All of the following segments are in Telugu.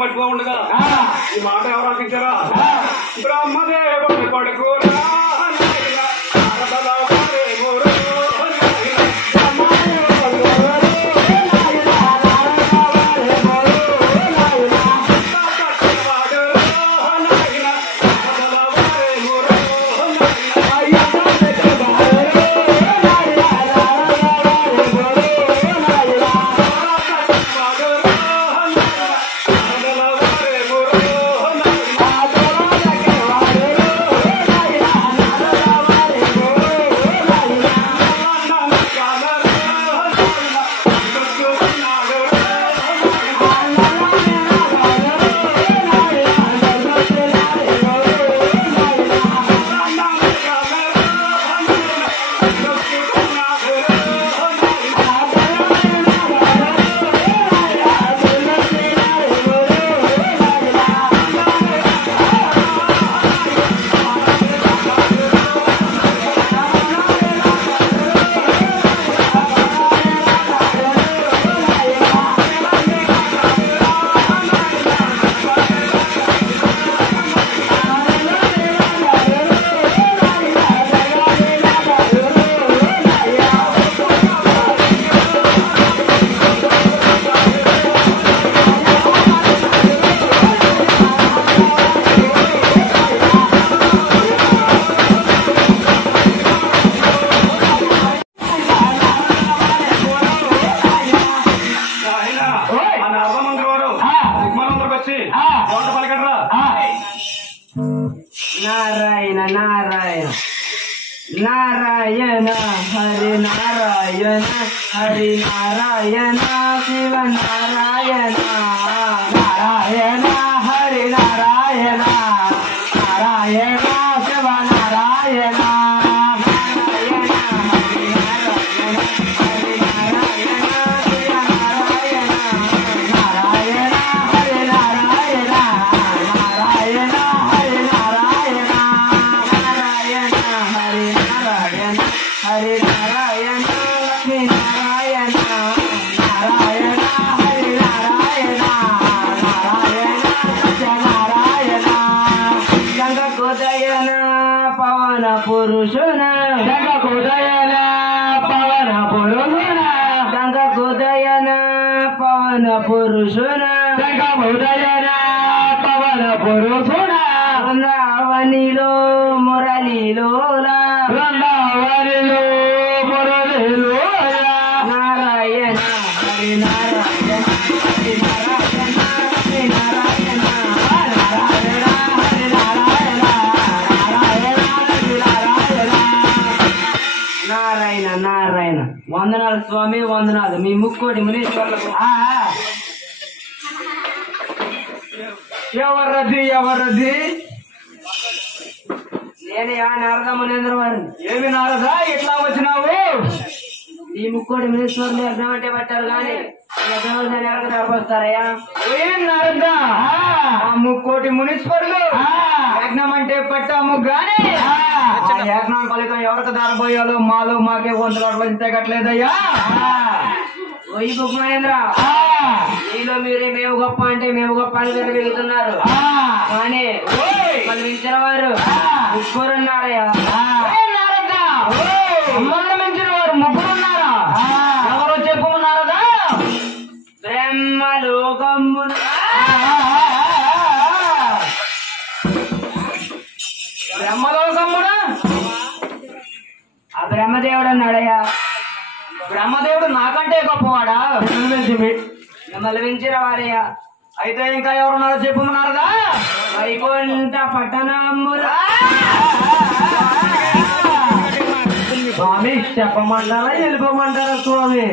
పట్టుకో ఉండగా ఈ మాట ఎవరు ఆపించారా? బ్రహ్మదేవుడి కొడుకు Narayana Narayana Narayana Hari Narayana Hari Narayana Shiva Narayana Narayana Hari Narayana Narayana Shiva Narayana Hare Narayana, Lakshmi Narayana, Narayana, Hare Narayana, Narayana, Satya Narayana, Ganga Kodayana, Pavana Purushana, Ganga Kodayana, Pavana Purushana, Ganga Kodayana, Pavana Purushana, Ganga Kodayana, Pavana Purushana, Vrindavanilo, Muralilola, Vrindavanilo, Muralilola, Narayana, Hare Narayana, Hare Narayana, Hare Narayana, Narayana, Hare Narayana, Narayana, Hare Narayana, Narayana, Narayana. వందనాలు స్వామి, వందనాలు మీ ముక్కోటి మునీశ్వర్లకు. ఎవరది ఎవరది? నేను నారద మునేంద్ర వారిని. ఏమి నారదా ఎట్లా వచ్చినావు? ఈ ముక్కోటి మునీశ్వరులు యజ్ఞం అంటే పట్టారు కానీ వస్తారయ్యా. ఏం నారదా ముక్కోటి మునీశ్వరులు యజ్ఞం అంటే పట్టాము గాని యజ్ఞం ఫలితం ఎవరికి దారబోయాలో మాలో మాకే వందలు తగ్గట్లేదయ్యా. ఓయి బుక్ మహేంద్ర, నీలో మీరే మేము గొప్ప అంటే మేము గొప్ప అని వెలుగుతున్నారు కానీ వాళ్ళు మించిన వారు ముగ్గురున్నారయ్యా. మమ్మల్ని మించిన వారు ముగ్గురున్నారా? ఎవరో చెప్పుకున్నారదా? బ్రహ్మలోకమున బ్రహ్మలోకమునా ఆ బ్రహ్మదేవుడు అన్నాడయ్యా. బ్రహ్మదేవుడు నాకంటే గొప్పవాడా? మిమ్మల్ని మించిన వారయ్యా. అయితే ఇంకా ఎవరున్నారో చెప్పుకున్నారదా? వైకుంఠ పట్టణమురా స్వామి. చెప్పమంటారా వెళ్ళిపోమంటారా స్వామి?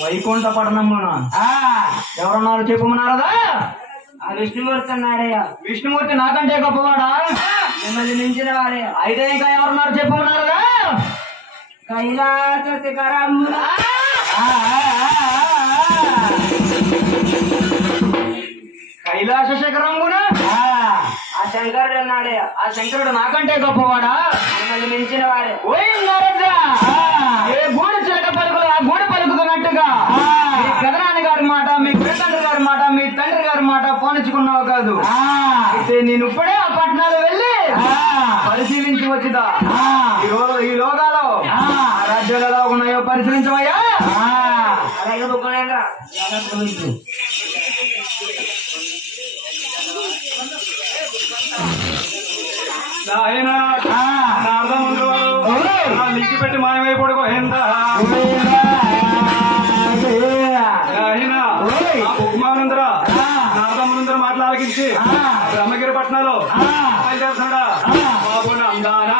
వైకుంఠ పట్టణమున ఎవరున్నారు చెప్పుమన్నారదా? ఆ విష్ణుమూర్తి అన్నాడయ్యా. విష్ణుమూర్తి నాకంటే గొప్పవాడా? మిమ్మల్ని మించిన వాడయ్యా. అయితే ఇంకా ఎవరున్నారు చెప్పుమన్నారదా? కైలాస శిఖరమున కైలాస శిఖరమున ఆ శంకరుడు అన్నాడయ్యా. ఆ శంకరుడు నాకంటే గొప్పవాడా? మిమ్మల్ని మించిన వాడే. ఓయ్ నరజా! ఏ గూడు చిలక పలుకులు ఆ గూడు పలుకుతున్నట్టుగా మీ పెదనాన్న గారి మాట, మీ పెద్దండ్రి గారి మాట, మీ తండ్రి గారి మాట పోనించుకున్నావు కాదు. అయితే నేను ఇప్పుడే ఆ పట్టణాలు వెళ్ళి పరిశీలించి వచ్చిదా ఈ లోకాలు ఆ రాజ్యాలు ఎలా ఉన్నాయో పరిశీలించవయ్యా. అలాగే బుక్కునేగా. ఆయన నా అర్థం ముందు లింకి పెట్టి మాయమైపోడుకో ఎంత కుమానందర నారదమునందర మాట్లాలకించి బ్రహ్మగిరి పట్నాలో చేస్తాడా బాబు నందానా